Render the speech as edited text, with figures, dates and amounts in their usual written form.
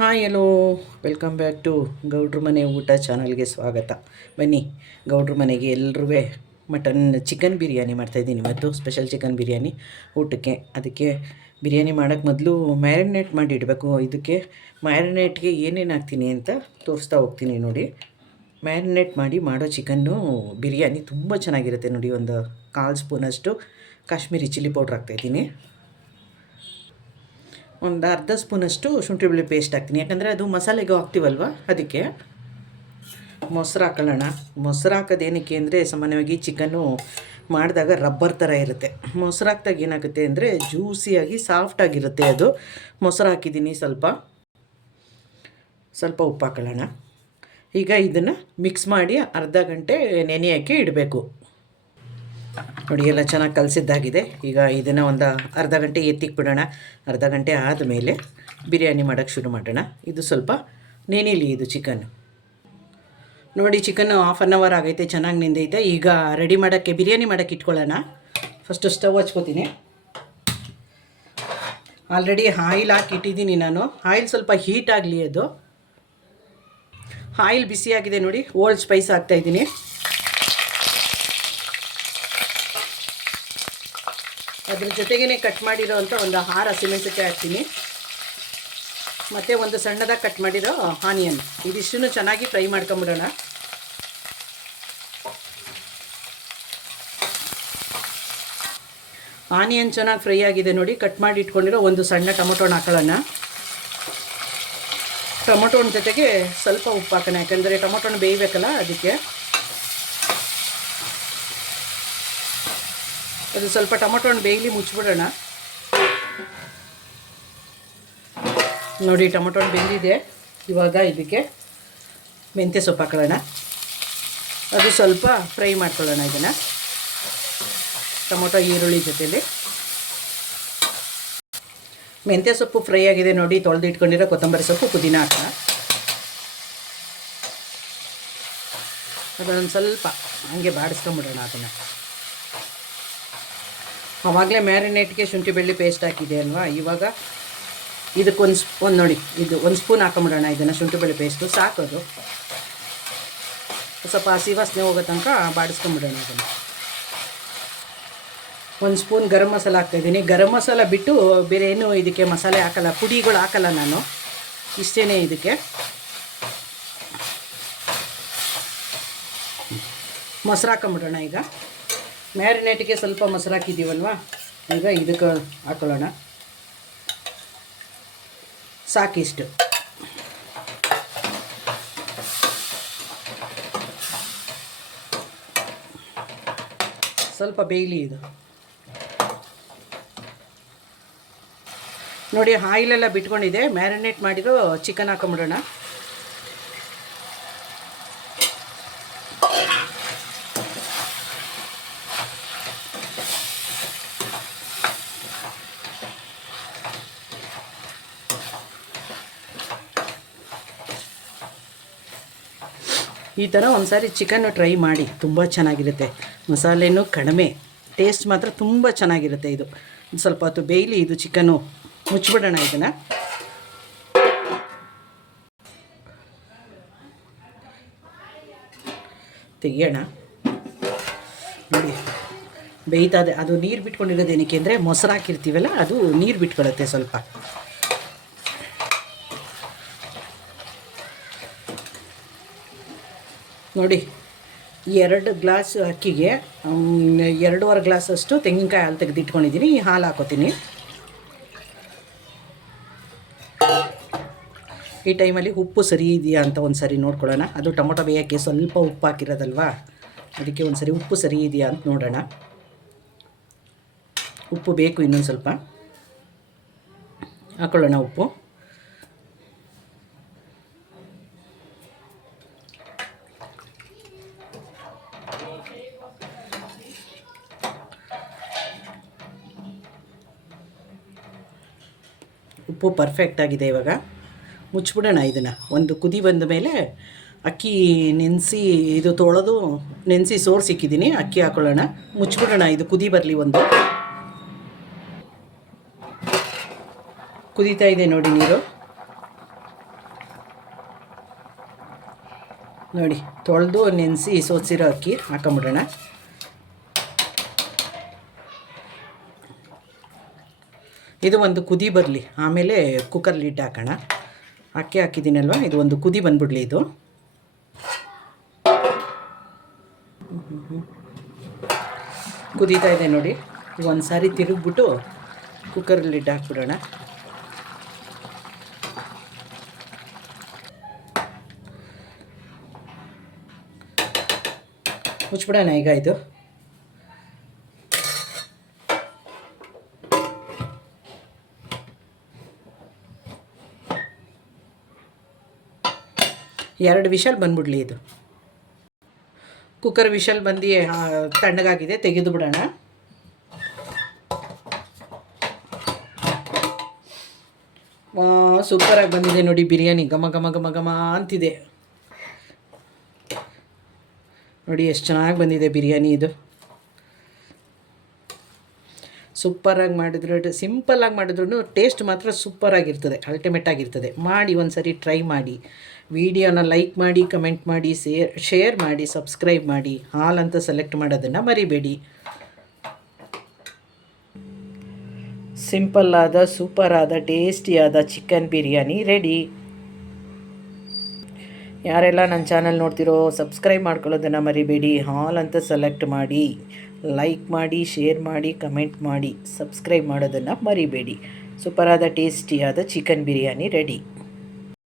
Hi hello, welcome back to ಗೌಡ್ರ ಮನೆ ಊಟ ಚಾನಲ್ಗೆ ಸ್ವಾಗತ. ಬನ್ನಿ, ಗೌಡ್ರ ಮನೆಗೆ ಎಲ್ರೂ ಚಿಕನ್ ಬಿರಿಯಾನಿ ಮಾಡ್ತಾಯಿದ್ದೀನಿ. ಇವತ್ತು ಸ್ಪೆಷಲ್ ಚಿಕನ್ ಬಿರಿಯಾನಿ ಊಟಕ್ಕೆ. ಅದಕ್ಕೆ ಬಿರಿಯಾನಿ ಮಾಡೋಕ್ಕೆ ಮೊದಲು ಮ್ಯಾರಿನೇಟ್ ಮಾಡಿ ಇಡಬೇಕು. ಇದಕ್ಕೆ ಮ್ಯಾರಿನೇಟ್ಗೆ ಏನೇನು ಹಾಕ್ತೀನಿ ಅಂತ ತೋರಿಸ್ತಾ ಹೋಗ್ತೀನಿ ನೋಡಿ. ಮ್ಯಾರಿನೇಟ್ ಮಾಡಿ ಮಾಡೋ ಚಿಕನ್ನು ಬಿರಿಯಾನಿ ತುಂಬ ಚೆನ್ನಾಗಿರುತ್ತೆ ನೋಡಿ. ಒಂದು 1/4 ಸ್ಪೂನಷ್ಟು ಕಾಶ್ಮೀರಿ ಚಿಲ್ಲಿ ಪೌಡ್ರ್ ಹಾಕ್ತಾಯಿದ್ದೀನಿ. ಒಂದು ಅರ್ಧ ಸ್ಪೂನಷ್ಟು ಶುಂಠಿ ಬೆಳ್ಳುಳ್ಳಿ ಪೇಸ್ಟ್ ಹಾಕ್ತೀನಿ, ಯಾಕಂದರೆ ಅದು ಮಸಾಲೆಗೂ ಹಾಕ್ತೀವಲ್ವ ಅದಕ್ಕೆ. ಮೊಸರು ಹಾಕೊಳ್ಳೋಣ. ಮೊಸರು ಹಾಕೋದೇನಕ್ಕೆ ಅಂದರೆ, ಸಾಮಾನ್ಯವಾಗಿ ಚಿಕನ್ನು ಮಾಡಿದಾಗ ರಬ್ಬರ್ ಥರ ಇರುತ್ತೆ. ಮೊಸರು ಹಾಕ್ದಾಗ ಏನಾಗುತ್ತೆ ಅಂದರೆ ಜ್ಯೂಸಿಯಾಗಿ ಸಾಫ್ಟಾಗಿರುತ್ತೆ ಅದು. ಮೊಸರು ಹಾಕಿದ್ದೀನಿ. ಸ್ವಲ್ಪ ಉಪ್ಪು ಹಾಕೊಳ್ಳೋಣ. ಈಗ ಇದನ್ನು ಮಿಕ್ಸ್ ಮಾಡಿ ಅರ್ಧ ಗಂಟೆ ನೆನೆಯೋಕ್ಕೆ ಇಡಬೇಕು ನೋಡಿ. ಎಲ್ಲ ಚೆನ್ನಾಗಿ ಕಲಸಿದ್ದಾಗಿದೆ. ಈಗ ಇದನ್ನು ಒಂದು ಅರ್ಧ ಗಂಟೆ ಎತ್ತಿಕ್ಕೆ ಬಿಡೋಣ. ಅರ್ಧ ಗಂಟೆ ಆದಮೇಲೆ ಬಿರಿಯಾನಿ ಮಾಡೋಕ್ಕೆ ಶುರು ಮಾಡೋಣ. ಇದು ಸ್ವಲ್ಪ ನೆನೆಯಲಿ ಇದು ಚಿಕನ್ ನೋಡಿ. ಚಿಕನ್ನು 1/2 ಅವರ್ ಆಗೈತೆ, ಚೆನ್ನಾಗಿ ನೆಂದೈತೆ. ಈಗ ರೆಡಿ ಮಾಡೋಕ್ಕೆ ಬಿರಿಯಾನಿ ಮಾಡೋಕ್ಕೆ ಇಟ್ಕೊಳ್ಳೋಣ. ಫಸ್ಟು ಸ್ಟವ್ ಹಚ್ಕೋತೀನಿ. ಆಲ್ರೆಡಿ ಆಯಿಲ್ ಹಾಕಿ ಇಟ್ಟಿದ್ದೀನಿ ನಾನು. ಆಯಿಲ್ ಸ್ವಲ್ಪ ಹೀಟ್ ಆಗಲಿ. ಅದು ಆಯಿಲ್ ಬಿಸಿಯಾಗಿದೆ ನೋಡಿ. ಓಲ್ಡ್ ಸ್ಪೈಸ್ ಹಾಕ್ತಾಯಿದ್ದೀನಿ. ಅದ್ರ ಜೊತೆಗೇ ಕಟ್ ಮಾಡಿರೋ ಅಂಥ ಒಂದು 6 ಹಸಿಮೆಣಸಿನಕಾಯಿ ಹಾಕ್ತೀನಿ. ಮತ್ತು ಒಂದು ಸಣ್ಣದಾಗಿ ಕಟ್ ಮಾಡಿರೋ ಆನಿಯನ್. ಇದಿಷ್ಟನ್ನು ಚೆನ್ನಾಗಿ ಫ್ರೈ ಮಾಡ್ಕೊಂಬಿಡೋಣ. ಆನಿಯನ್ ಚೆನ್ನಾಗಿ ಫ್ರೈ ಆಗಿದೆ ನೋಡಿ. ಕಟ್ ಮಾಡಿ ಇಟ್ಕೊಂಡಿರೋ ಒಂದು ಸಣ್ಣ ಟೊಮೊಟೊನ ಹಾಕೊಳ್ಳೋಣ. ಟೊಮೊಟೊನ ಜೊತೆಗೆ ಸ್ವಲ್ಪ ಉಪ್ಪು ಹಾಕೋಣ, ಯಾಕಂದರೆ ಟೊಮೊಟೊನ ಬೇಯಬೇಕಲ್ಲ ಅದಕ್ಕೆ. ಅದು ಸ್ವಲ್ಪ ಟೊಮೊಟೊನ ಬೇಯಲಿ, ಮುಚ್ಚಿಬಿಡೋಣ ನೋಡಿ. ಟೊಮೊಟೊನ ಬೆಂದಿದೆ. ಇವಾಗ ಇದಕ್ಕೆ ಮೆಂತ್ಯ ಸೊಪ್ಪು ಹಾಕೊಳ್ಳೋಣ. ಅದು ಸ್ವಲ್ಪ ಫ್ರೈ ಮಾಡ್ಕೊಳ್ಳೋಣ ಇದನ್ನು ಟೊಮೊಟೊ ಈರುಳ್ಳಿ ಜೊತೆಲಿ. ಮೆಂತ್ಯ ಸೊಪ್ಪು ಫ್ರೈ ಆಗಿದೆ ನೋಡಿ. ತೊಳೆದು ಇಟ್ಕೊಂಡಿರೋ ಕೊತ್ತಂಬರಿ ಸೊಪ್ಪು, ಪುದೀನ ಹಾಕೋಣ. ಅದೊಂದು ಸ್ವಲ್ಪ ಹಂಗೆ ಬಾಡಿಸ್ಕೊಂಬಿಡೋಣ ಅದನ್ನು. ಆವಾಗಲೇ ಮ್ಯಾರಿನೇಟ್ಗೆ ಶುಂಠಿ ಬೆಳ್ಳುಳ್ಳಿ ಪೇಸ್ಟ್ ಹಾಕಿದೆ ಅಲ್ವಾ. ಇವಾಗ ಇದಕ್ಕೊಂದು ನೋಡಿ, ಇದು 1 ಸ್ಪೂನ್ ಹಾಕೊಂಬಿಡೋಣ ಇದನ್ನು. ಶುಂಠಿ ಬೆಳ್ಳುಳ್ಳಿ ಪೇಸ್ಟು ಸಾಕೋದು. ಸ್ವಲ್ಪ ಹಸಿ ವಾಸನೆ ಹೋಗೋ ತನಕ ಬಾಡಿಸ್ಕೊಂಬಿಡೋಣ ಅದನ್ನು. 1 ಸ್ಪೂನ್ ಗರಂ ಮಸಾಲ ಹಾಕ್ತಾಯಿದ್ದೀನಿ. ಗರಂ ಮಸಾಲ ಬಿಟ್ಟು ಬೇರೆ ಏನು ಇದಕ್ಕೆ ಮಸಾಲೆ ಹಾಕಲ್ಲ, ಪುಡಿಗಳು ಹಾಕಲ್ಲ ನಾನು. ಇಷ್ಟೇ ಇದಕ್ಕೆ. ಮೊಸರು ಹಾಕೊಂಬಿಡೋಣ. ಈಗ ಮ್ಯಾರಿನೇಟಿಗೆ ಸ್ವಲ್ಪ ಮೊಸರು ಹಾಕಿದ್ದೀವಲ್ವ, ಈಗ ಇದಕ್ಕೆ ಹಾಕೊಳ್ಳೋಣ. ಸಾಕಿಷ್ಟು. ಸ್ವಲ್ಪ ಬೇಯಲಿ ಇದು ನೋಡಿ. ಆಯಿಲೆಲ್ಲ ಬಿಟ್ಕೊಂಡಿದೆ. ಮ್ಯಾರಿನೇಟ್ ಮಾಡಿರೋ ಚಿಕನ್ ಹಾಕೊಂಬಿಡೋಣ. ಈ ಥರ ಒಂದು ಸಾರಿ ಚಿಕನ್ನು ಟ್ರೈ ಮಾಡಿ, ತುಂಬ ಚೆನ್ನಾಗಿರುತ್ತೆ. ಮಸಾಲೆನೂ ಕಡಿಮೆ, ಟೇಸ್ಟ್ ಮಾತ್ರ ತುಂಬ ಚೆನ್ನಾಗಿರುತ್ತೆ. ಇದು ಸ್ವಲ್ಪ ಹೊತ್ತು ಬೇಯಲಿ ಇದು ಚಿಕನ್ನು. ಮುಚ್ಚಿಬಿಡೋಣ ಇದನ್ನು. ತೆಗಿಯೋಣ ನೋಡಿ. ಬೇಯ್ತದೆ. ಅದು ನೀರು ಬಿಟ್ಕೊಂಡಿರೋದೇನಕ್ಕೆ ಅಂದರೆ ಮೊಸರು ಹಾಕಿರ್ತೀವಲ್ಲ, ಅದು ನೀರು ಬಿಟ್ಕೊಳ್ಳುತ್ತೆ ಸ್ವಲ್ಪ. ನೋಡಿ, 2 ಗ್ಲಾಸ್ ಅಕ್ಕಿಗೆ 2.5 ಗ್ಲಾಸಷ್ಟು ತೆಂಗಿನಕಾಯಿ ಹಾಲು ತೆಗೆದಿಟ್ಕೊಂಡಿದ್ದೀನಿ. ಈ ಹಾಲು ಹಾಕೋತೀನಿ. ಈ ಟೈಮಲ್ಲಿ ಉಪ್ಪು ಸರಿ ಇದೆಯಾ ಅಂತ ಒಂದು ಸರಿ ನೋಡ್ಕೊಳ್ಳೋಣ. ಅದು ಟೊಮೊಟೊ ಬೇಯೋಕ್ಕೆ ಸ್ವಲ್ಪ ಉಪ್ಪು ಹಾಕಿರೋದಲ್ವಾ, ಅದಕ್ಕೆ ಒಂದು ಸರಿ ಉಪ್ಪು ಸರಿ ಇದೆಯಾ ಅಂತ ನೋಡೋಣ. ಉಪ್ಪು ಬೇಕು, ಇನ್ನೊಂದು ಸ್ವಲ್ಪ ಹಾಕ್ಕೊಳ್ಳೋಣ ಉಪ್ಪು. ಉಪ್ಪು ಪರ್ಫೆಕ್ಟ್ ಆಗಿದೆ. ಇವಾಗ ಮುಚ್ಚಿಬಿಡೋಣ ಇದನ್ನು. ಒಂದು ಕುದಿ ಬಂದ ಮೇಲೆ ಅಕ್ಕಿ ನೆನೆಸಿ, ಇದು ತೊಳೆದು ನೆನೆಸಿ ಸೋರ್ಸಿಕ್ಕಿದ್ದೀನಿ. ಅಕ್ಕಿ ಹಾಕೊಳ್ಳೋಣ, ಮುಚ್ಚಿಬಿಡೋಣ. ಇದು ಕುದಿ ಬರಲಿ. ಒಂದು ಕುದೀತಾ ಇದೆ ನೋಡಿ ನೀರು. ನೋಡಿ ತೊಳೆದು ನೆನೆಸಿ ಸೋಸಿರೋ ಅಕ್ಕಿ ಹಾಕೊಂಬಿಡೋಣ. ಇದು ಒಂದು ಕುದಿ ಬರಲಿ, ಆಮೇಲೆ ಕುಕ್ಕರ್ ಲಿಡ್ ಹಾಕೋಣ. ಅಕ್ಕಿ ಹಾಕಿದ್ದೀನಲ್ವ, ಇದು ಒಂದು ಕುದಿ ಬಂದ್ಬಿಡ್ಲಿ. ಇದು ಕುದೀತಾ ಇದೆ ನೋಡಿ. ಈಗ ಒಂದು ಸಾರಿ ತಿರುಗಿಬಿಟ್ಟು ಕುಕ್ಕರ್ ಲಿಡ್ ಹಾಕ್ಬಿಡೋಣ. ಮುಚ್ಬಿಡೋಣ ಈಗ. ಇದು ಎರಡು ವಿಷಲ್ ಬಂದ್ಬಿಡ್ಲಿ. ಇದು ಕುಕ್ಕರ್ ವಿಷಲ್ ಬಂದು ತಣ್ಣಗಾಗಿದೆ, ತೆಗೆದು ಬಿಡೋಣ. ಸೂಪರಾಗಿ ಬಂದಿದೆ ನೋಡಿ ಬಿರಿಯಾನಿ. ಘಮ ಘಮ ಘಮ ಘಮ ಅಂತಿದೆ ನೋಡಿ, ಎಷ್ಟು ಚೆನ್ನಾಗಿ ಬಂದಿದೆ ಬಿರಿಯಾನಿ. ಇದು ಸೂಪರಾಗಿ ಮಾಡಿದ್ರು, ಸಿಂಪಲ್ಲಾಗಿ ಮಾಡಿದ್ರು ಟೇಸ್ಟ್ ಮಾತ್ರ ಸೂಪರಾಗಿರ್ತದೆ, ಅಲ್ಟಿಮೇಟ್ ಆಗಿರ್ತದೆ. ಮಾಡಿ ಒಂದು ಸರಿ ಟ್ರೈ ಮಾಡಿ. ವಿಡಿಯೋನ ಲೈಕ್ ಮಾಡಿ, ಕಮೆಂಟ್ ಮಾಡಿ, ಶೇರ್ ಮಾಡಿ, ಸಬ್ಸ್ಕ್ರೈಬ್ ಮಾಡಿ. ಹಾಲ್ ಅಂತ ಸೆಲೆಕ್ಟ್ ಮಾಡೋದನ್ನು ಮರಿಬೇಡಿ. ಸಿಂಪಲ್ಲಾದ ಸೂಪರಾದ ಟೇಸ್ಟಿಯಾದ ಚಿಕನ್ ಬಿರಿಯಾನಿ ರೆಡಿ. ಯಾರೆಲ್ಲ ನನ್ನ ಚಾನಲ್ ನೋಡ್ತಿರೋ ಸಬ್ಸ್ಕ್ರೈಬ್ ಮಾಡ್ಕೊಳ್ಳೋದನ್ನು ಮರಿಬೇಡಿ. ಹಾಲ್ ಅಂತ ಸೆಲೆಕ್ಟ್ ಮಾಡಿ, ಲೈಕ್ ಮಾಡಿ, ಶೇರ್ ಮಾಡಿ, ಕಮೆಂಟ್ ಮಾಡಿ, ಸಬ್ಸ್ಕ್ರೈಬ್ ಮಾಡೋದನ್ನು ಮರಿಬೇಡಿ. ಸೂಪರಾದ ಟೇಸ್ಟಿಯಾದ ಚಿಕನ್ ಬಿರಿಯಾನಿ ರೆಡಿ.